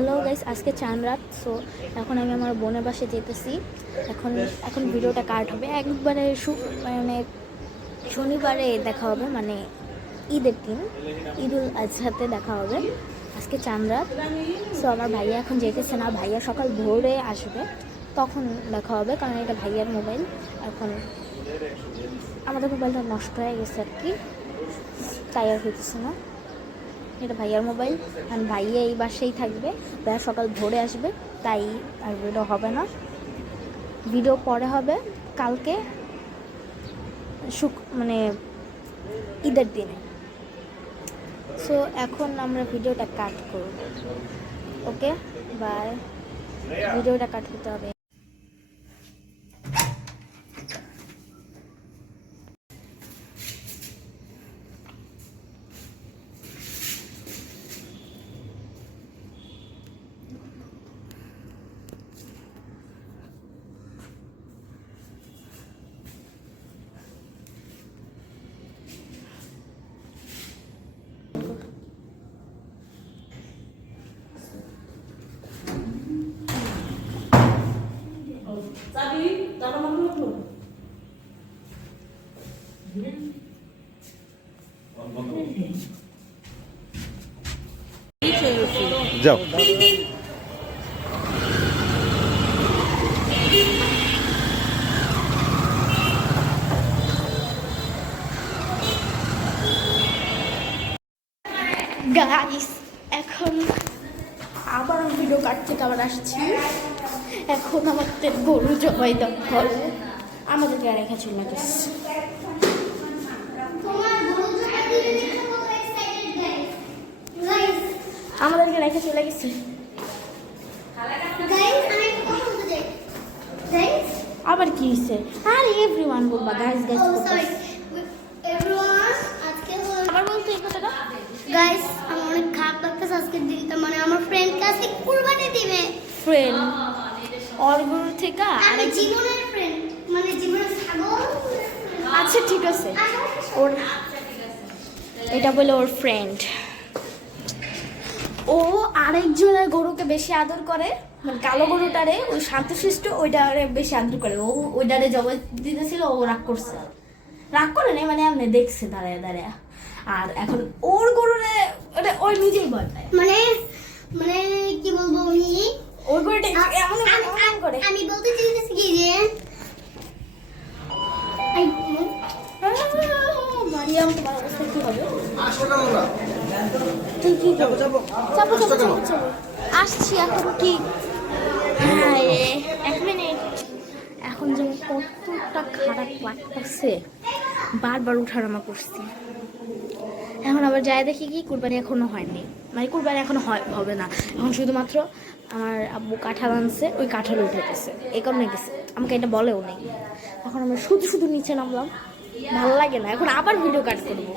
Hello guys, আজকে চাঁদ রাত। সো এখন আমি আমার বোনের বাসে যেতেছি। এখন ভিডিওটা কাট হবে একবারে মানে শনিবারে দেখা হবে, মানে ঈদের দিন, ঈদুল আজহাতে দেখা হবে। আজকে চাঁদ রাত। সো আমার ভাইয়া এখন যেতেছে না, ভাইয়া সকাল ভোরে আসবে, তখন দেখা হবে, কারণ এটা ভাইয়ার মোবাইল। এখন আমাদের মোবাইলটা নষ্ট হয়ে গেছে আর কি, তাই আর হইতেছে না। এটা ভাইয়ার মোবাইল, আর ভাইয়া এই বাসেই থাকবে, ভাইয়া সকাল ভোরে আসবে, তাই আর ভিডিও হবে না। ভিডিও পরে হবে কালকে, মানে ঈদের দিনে। সো এখন আমরা ভিডিওটা কাট করব। Okay bye. ভিডিওটা কাট করতে হবে। যাও। গাইস, এখন আবার ভিডিও কাট থেকে আবার আসছি। এখন আমাদের গরু জবাই দেওয়া হবে, আমাদের গায়ে রেখা চলে গেছে। আমাদেরকে রেখে চলে গেছে। আবার কি হয়েছে? আরে এভরিওয়ান বলবা, গাইস গাইস আবার বলতে এই কথাটা। গাইস, আমার অনেক খারাপ লাগতেছে আজকের দিনটা, মানে আমার ফ্রেন্ডকে আজকে কুরবানি দিবে। ফ্রেন্ড ওর গরু থেকে আমি জীবনের ফ্রেন্ড, মানে জীবনের ছাগল। আচ্ছা ঠিক আছে, ওর এটা বলে ওর ফ্রেন্ড। ও আরেকজনের গরুকে বেশি আদর করে, মানে কালো গরুটারে, ওই শান্তশিষ্ট ওইটারে বেশি আদর করে। ও ওইটারে জবাই দিতেছিল, ও রাগ করছে। রাগ করে নেই, মানে এমনি দেখছে দাঁড়ায় দাঁড়ায়। আর এখন ওর গরুরে ওটা ওই নিজেই বদলায়, মানে মানে কি বলবো, আমি ওর গরুটা এমন এমন করে। আমি বলতে চাইতেছি কি যে মারিয়াম, তোমার অবস্থা কি হবে? তুই কি করবো? চাপো চাপো চাপো চাপো। আসছি এখন। কি? হ্যাঁ, 1 মিনিট। এখন যে কতটা খারাপ লাগতেছে, বারবার উঠানামা করছি। এখন আবার যাই দেখি কি কুরবানি এখনো হয়নি, মানে কুরবানি এখনো হবে না। এখন শুধুমাত্র আমার আব্বু কাঁঠাল আনছে, ওই কাঁঠাল উঠেছে, এই কারণে গেছে, আমাকে এটা বলেও নেই। এখন আমরা শুধু শুধু নিচে নামলাম, ভালো লাগে না। এখন আবার ভিডিও কাট করবো।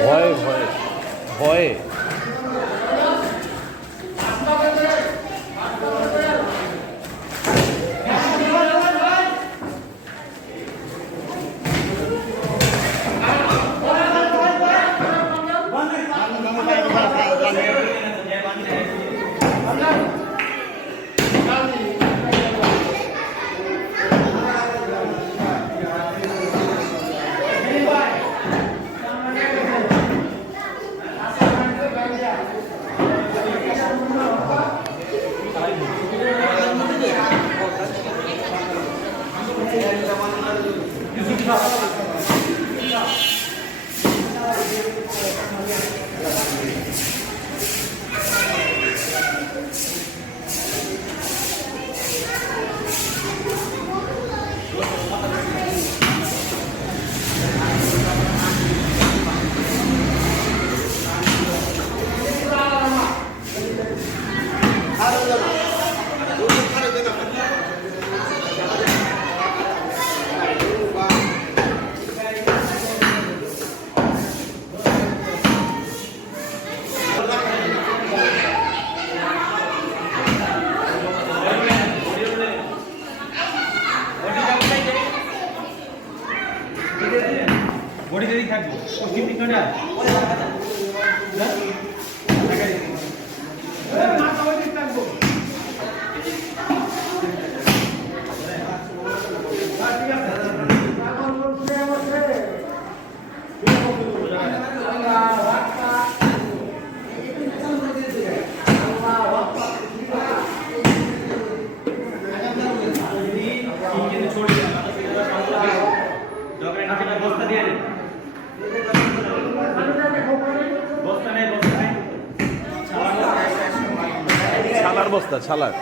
ভয়ে ভয়ে ভয়ে বডিতেই থাকবো পশ্চিম দিকটা থাকবো বস্তা দিয়ে ছালার বস্তা ছালার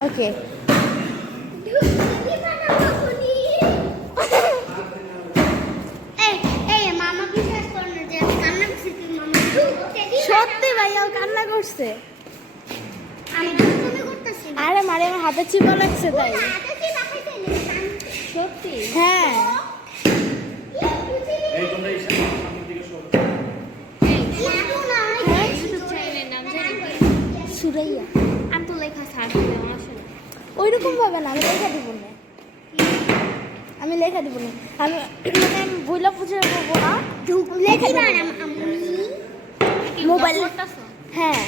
ওকে সত্যি ভাইয়া ও কান্না করছে আরে মারে আমার হাতে চিপা লাগছে তাই সত্যি হ্যাঁ সুরাইয়া ওইরকম ভাবে না আমি লেখা দিব না আমি বইলা পুজো করবো না লেখা দিব মোবাইল হ্যাঁ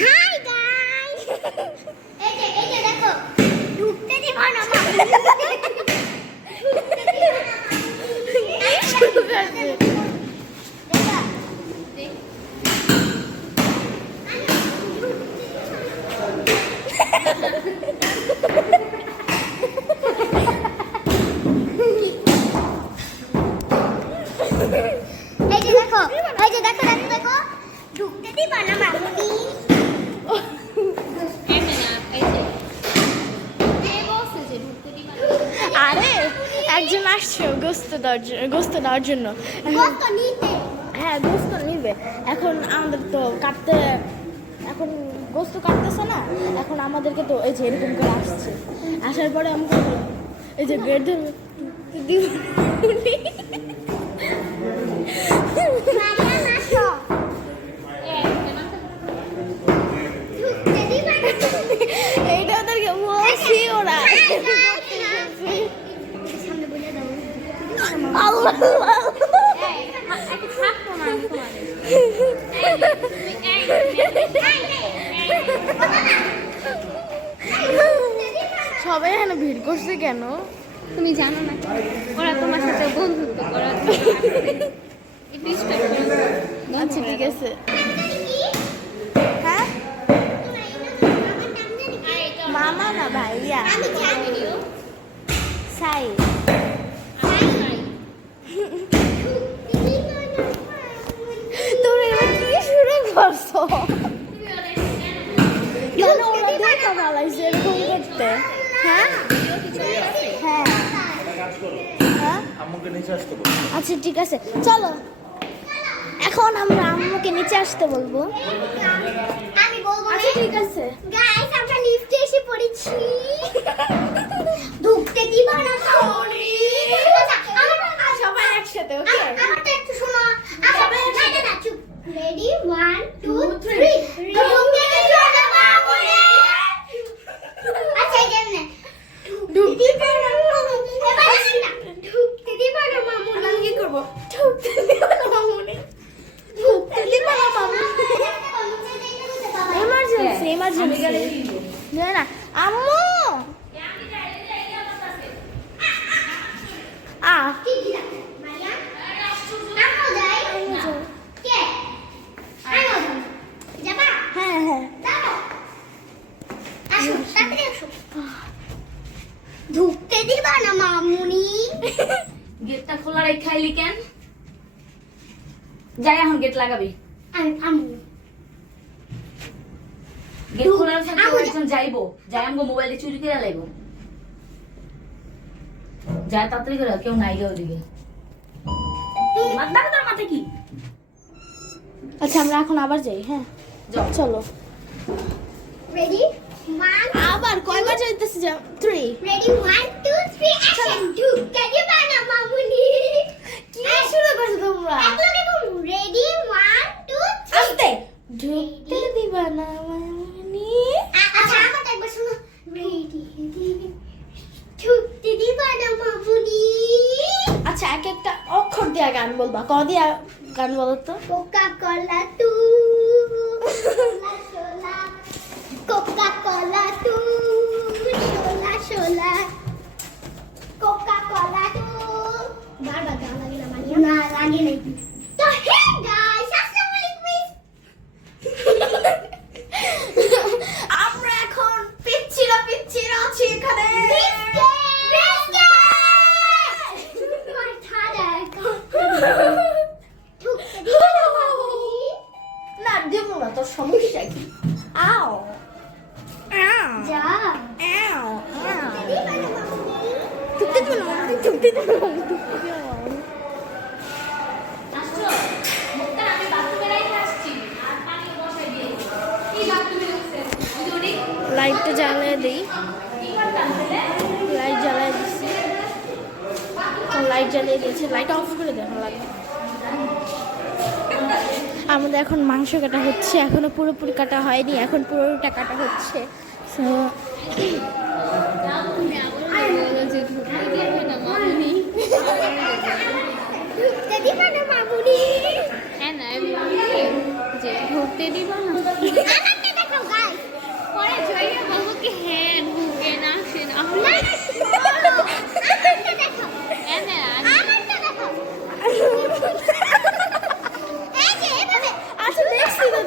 হাই গাইস এই যে দেখো ঢুকতে দিব না ঢুকতে দিবা না মামুনি একজন আসছে গোস্ত দেওয়ার জন্য কত নিতে হ্যাঁ গোস্ত নিবে এখন আমাদের তো কাটতে এখন গোস্ত কাটতেছে না এখন আমাদেরকে তো এই যে এরকম করে আসছে আসার পরে আমাকে এই যে গেট ধরবে মারিয়াম আসো ঢুকতে দিবা না এইটা ওদেরকে বলছি ওরা সামনে বলে দাও আল্লাহ সবাই এখানে ভিড় করছে কেন তুমি জানো না ওরা তোমার সাথে বন্ধুত্ব করার আচ্ছা ঠিক আছে হ্যাঁ মামা না ভাইয়া আমি জানি সাই তুমি এবার কি শুরু করছো কেন ওরা দেখা ভালাইছে এরকম করতে হ্যাঁ হ্যাঁ হ্যাঁ আম্মুকে নিচে আসতে বলো। আচ্ছা ঠিক আছে চলো এখন আমরা আম্মুকে নিচে আসতে বলবো আমি বলবো আচ্ছা ঠিক আছে গাইস আমরা লিফটে এসে পড়েছি ঢুকতে দিবা না সরি সবাই একসাথে আমারটা একটু শোনো সবাই না না চুপ রেডি 1 2 3 ঢুকতে দিবা না বাবুরে আচ্ছা কেমনে ঢুকতে দিবা না ঢুকতে দিবা না মামুনি আমি কি করবো ঢুকতে দিবা না মামুনি ঢুকতে দিবা না মামুনি এমার্জেন্সি না আম্মু কি কি লাগে মারিয়া আমো যাই কে আমো যাবা হ্যাঁ হ্যাঁ দাও আসো তাড়াতাড়ি আসো ঢুকতে দিবা না মামুনি গেটটা খোলা রেখে আইলি কেন যাই এখন গেট লাগাবি আমু গেট খোলা থাকতে একজন যাইবো যাই আমগো মোবাইলে চুরি করে লাইবো যাই তাড়াতাড়ি করে কেউ নাই গে ওদিকে মাথা তোর মাথা কি আচ্ছা আমরা এখন আবার যাই হ্যাঁ যাও চলো রেডি 1 আবার কয়বার যাইতেছি 3 রেডি 1 2 3 অ্যাকশন ঢুকতে দিবা না মামুনি কি শুরু করছো তোমরা একলগে বলু রেডি 1 2 3 আস্তে ঢুকতে দিবা না মামুনি আচ্ছা আমাকে একবার শোনো রেডি ঢুকতে দিবা না মামুনি আচ্ছা এক একটা অক্ষর দিয়ে গান বলবা ক দিয়া গান বলো তো কোকা কোলা তু শোলা শোলা কোকা কোলা তু শোলা শোলা কোকা কোলা তু বারবার গান লাগে না মানিয়া না লাগে নাই তো হে গাইস আসসালামু আলাইকুম আমরা এখন পিচ্ছিরা আছি এখানে না দেব না তোর সমস্যা কি আও ঢুকতে দিবে না ঢুকতে দিবে না আসছো মুখটা আমি বাথরুমে রাইখে আসছি আর পানি বসাই দিয়ে কি বাথরুমে ঢুকছে ওই লাইটটা জ্বালিয়ে দিই কি করতাম তাহলে লাইট জ্বালিয়ে দিচ্ছি লাইট জ্বালিয়ে দিয়েছি লাইট অফ করে দেখা লাগে আমাদের এখন মাংস কাটা হচ্ছে এখনো পুরোপুরি কাটা হয়নি এখন পুরোটা কাটা হচ্ছে সো ঢুকতে দিবা না মামুনি হ্যাঁ না যে ঢুকতে দিব না আমাকে দেখো গাইস পরে জয়কে বলবো কি হ্যাঁ ঢুকে না সে না আমাকে দেখো হ্যাঁ না আমাকে দেখো এই যে এভাবে আচ্ছা দেখছি তো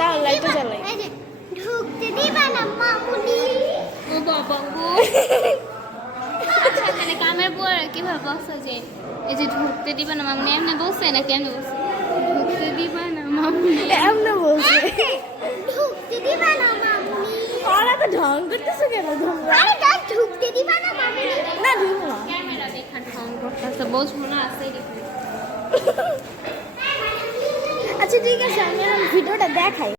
না লাইটটা জ্বালাই এই যে ঢুকতে দিবা না মামুনি ও বাবা গো আচ্ছা মানে কামের পর কিভাবে বলছো যে এই যে ঢুকতে দিবা না মামুনি এমনি বলছে না কেন বলছে ঢুকতে দিবা না মামুনি এমন বলছে ঢুকতে দিবা না মামুনি ওরা তো ঢং করতেছে কেন তোমরা আরে গাইস ঢুকতে দিবা না মামুনি না তো বলছো না সেই আচ্ছা ঠিক আছে আমি এখন ভিডিওটা দেখাই।